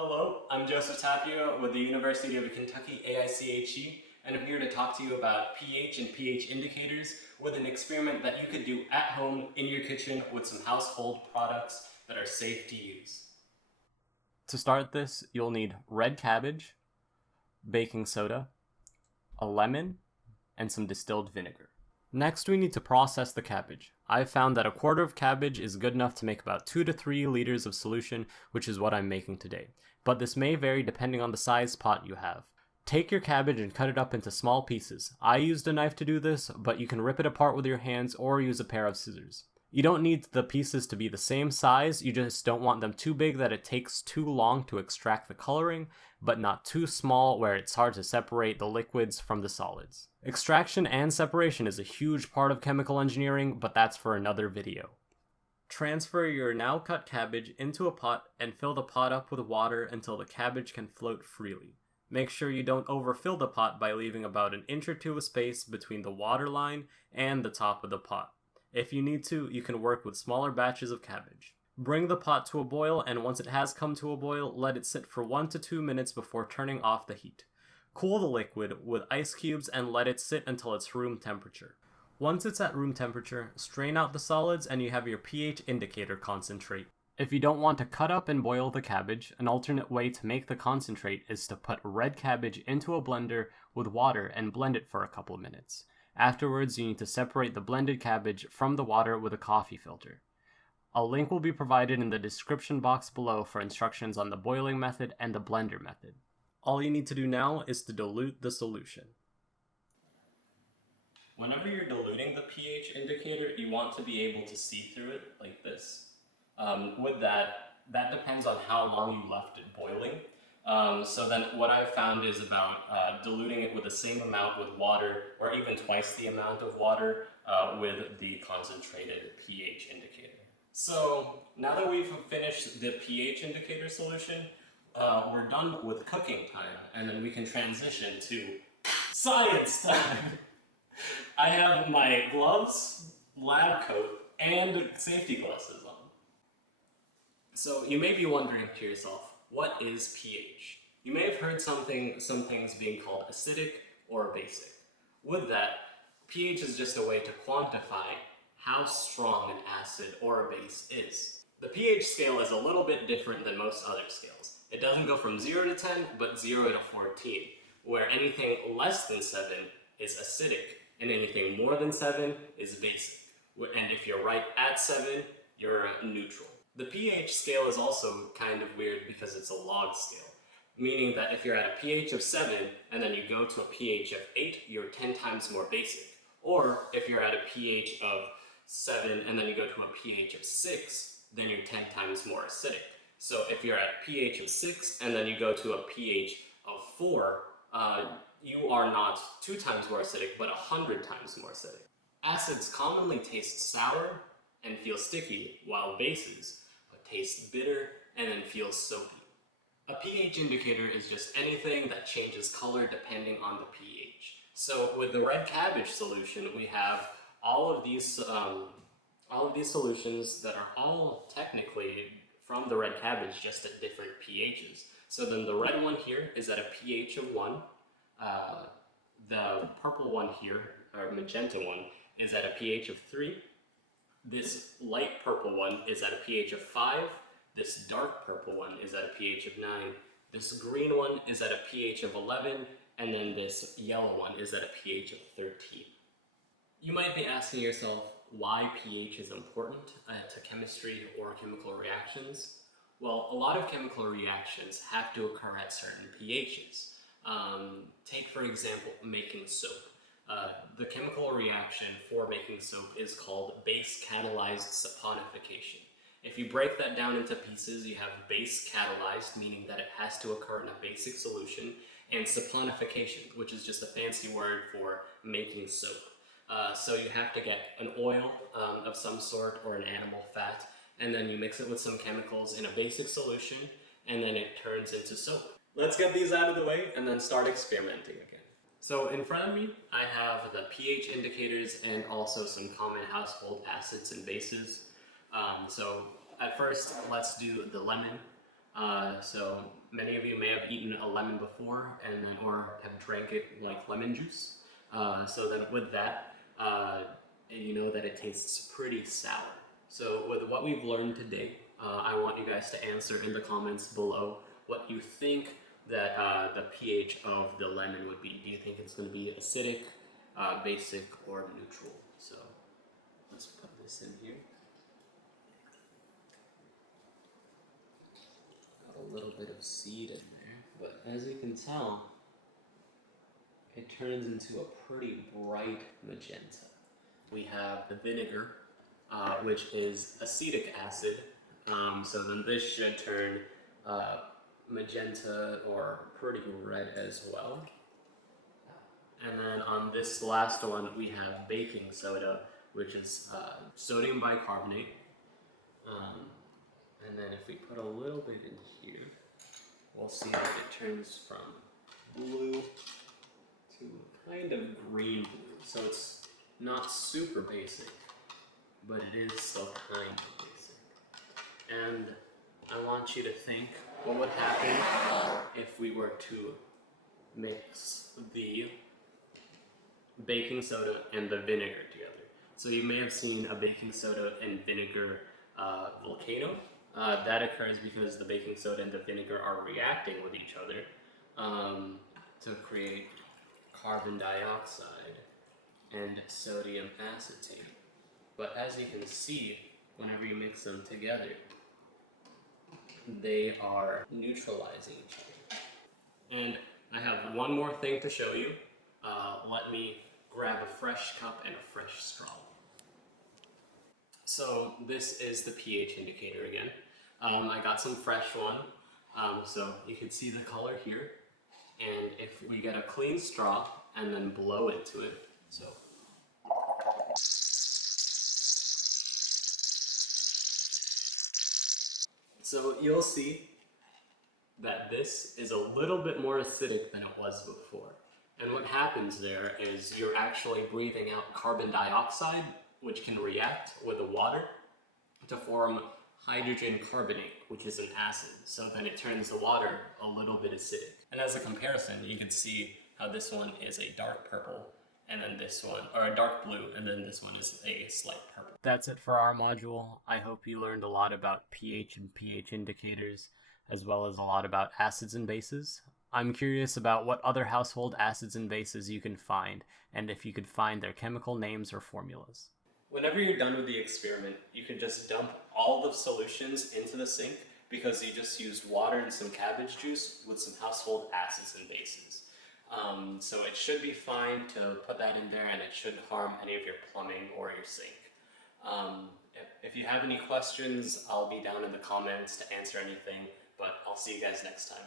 Hello, I'm Joseph Tapio with the University of Kentucky AIChE, and I'm here to talk to you about pH and pH indicators with an experiment that you could do at home in your kitchen with some household products that are safe to use. To start this, you'll need red cabbage, baking soda, a lemon, and some distilled vinegar. Next, we need to process the cabbage. I've found that a quarter of cabbage is good enough to make about 2 to 3 liters of solution, which is what I'm making today. But this may vary depending on the size pot you have. Take your cabbage and cut it up into small pieces. I used a knife to do this, but you can rip it apart with your hands or use a pair of scissors. You don't need the pieces to be the same size, you just don't want them too big that it takes too long to extract the coloring, but not too small where it's hard to separate the liquids from the solids. Extraction and separation is a huge part of chemical engineering, but that's for another video. Transfer your now cut cabbage into a pot and fill the pot up with water until the cabbage can float freely. Make sure you don't overfill the pot by leaving about an inch or two of space between the water line and the top of the pot. If you need to, you can work with smaller batches of cabbage. Bring the pot to a boil, and once it has come to a boil, let it sit for 1 to 2 minutes before turning off the heat. Cool the liquid with ice cubes and let it sit until it's room temperature. Once it's at room temperature, strain out the solids and you have your pH indicator concentrate. If you don't want to cut up and boil the cabbage, an alternate way to make the concentrate is to put red cabbage into a blender with water and blend it for a couple of minutes. Afterwards, you need to separate the blended cabbage from the water with a coffee filter. A link will be provided in the description box below for instructions on the boiling method and the blender method. All you need to do now is to dilute the solution. Whenever you're diluting the pH indicator, you want to be able to see through it like this. With that depends on how long you left it boiling. So then what I've found is about diluting it with the same amount with water, or even twice the amount of water with the concentrated pH indicator. So now that we've finished the pH indicator solution, we're done with cooking time, and then we can transition to science time. I have my gloves, lab coat, and safety glasses on. So you may be wondering to yourself, what is pH? You may have heard some things being called acidic or basic. With that, pH is just a way to quantify how strong an acid or a base is. The pH scale is a little bit different than most other scales. It doesn't go from 0 to 10, but 0 to 14, where anything less than 7 is acidic, and anything more than 7 is basic. And if you're right at 7, you're neutral. The pH scale is also kind of weird because it's a log scale, meaning that if you're at a pH of 7 and then you go to a pH of 8, you're 10 times more basic. Or if you're at a pH of 7 and then you go to a pH of 6, then you're 10 times more acidic. So if you're at a pH of 6 and then you go to a pH of 4, you are not 2 times more acidic, but 100 times more acidic. Acids commonly taste sour and feel sticky, while bases taste bitter and then feel soapy. A pH indicator is just anything that changes color depending on the pH. So with the red cabbage solution, we have all of these solutions that are all technically from the red cabbage, just at different pHs. So then the red one here is at a pH of 1. The purple one here, or magenta one, is at a pH of 3. This light purple one is at a pH of 5. This dark purple one is at a pH of 9. This green one is at a pH of 11. And then this yellow one is at a pH of 13. You might be asking yourself why pH is important to chemistry or chemical reactions. Well, a lot of chemical reactions have to occur at certain pHs. Take, for example, making soap. The chemical reaction for making soap is called base-catalyzed saponification. If you break that down into pieces, you have base-catalyzed, meaning that it has to occur in a basic solution, and saponification, which is just a fancy word for making soap. So you have to get an oil of some sort or an animal fat, and then you mix it with some chemicals in a basic solution, and then it turns into soap. Let's get these out of the way and then start experimenting again. So in front of me, I have the pH indicators and also some common household acids and bases. So at first, let's do the lemon. So many of you may have eaten a lemon before and then or have drank it like lemon juice. So then with that, you know that it tastes pretty sour. So with what we've learned today, I want you guys to answer in the comments below what you think that the pH of the lemon would be. Do you think it's going to be acidic, basic, or neutral? So let's put this in here. Got a little bit of seed in there, but as you can tell, it turns into a pretty bright magenta. We have the vinegar, which is acetic acid, so then this should turn magenta or pretty red as well. And then on this last one, we have baking soda, which is sodium bicarbonate. And then if we put a little bit in here, we'll see that it turns from blue to kind of green blue. So it's not super basic, but it is still kind of basic. And I want you to think what would happen if we were to mix the baking soda and the vinegar together. So you may have seen a baking soda and vinegar volcano. That occurs because the baking soda and the vinegar are reacting with each other to create carbon dioxide and sodium acetate. But as you can see, whenever you mix them together, they are neutralizing each other. And I have one more thing to show you. Let me grab a fresh cup and a fresh straw. So this is the pH indicator again. I got some fresh one, so you can see the color here. And if we get a clean straw and then blow into it, so you'll see that this is a little bit more acidic than it was before. And what happens there is you're actually breathing out carbon dioxide, which can react with the water to form hydrogen carbonate, which is an acid. So then it turns the water a little bit acidic. And as a comparison, you can see how this one is a dark purple, and then this one, or a dark blue, and then this one is a slight purple. That's it for our module. I hope you learned a lot about pH and pH indicators, as well as a lot about acids and bases. I'm curious about what other household acids and bases you can find, and if you could find their chemical names or formulas. Whenever you're done with the experiment, you can just dump all the solutions into the sink because you just used water and some cabbage juice with some household acids and bases. So it should be fine to put that in there, and it shouldn't harm any of your plumbing or your sink. If you have any questions, I'll be down in the comments to answer anything, but I'll see you guys next time.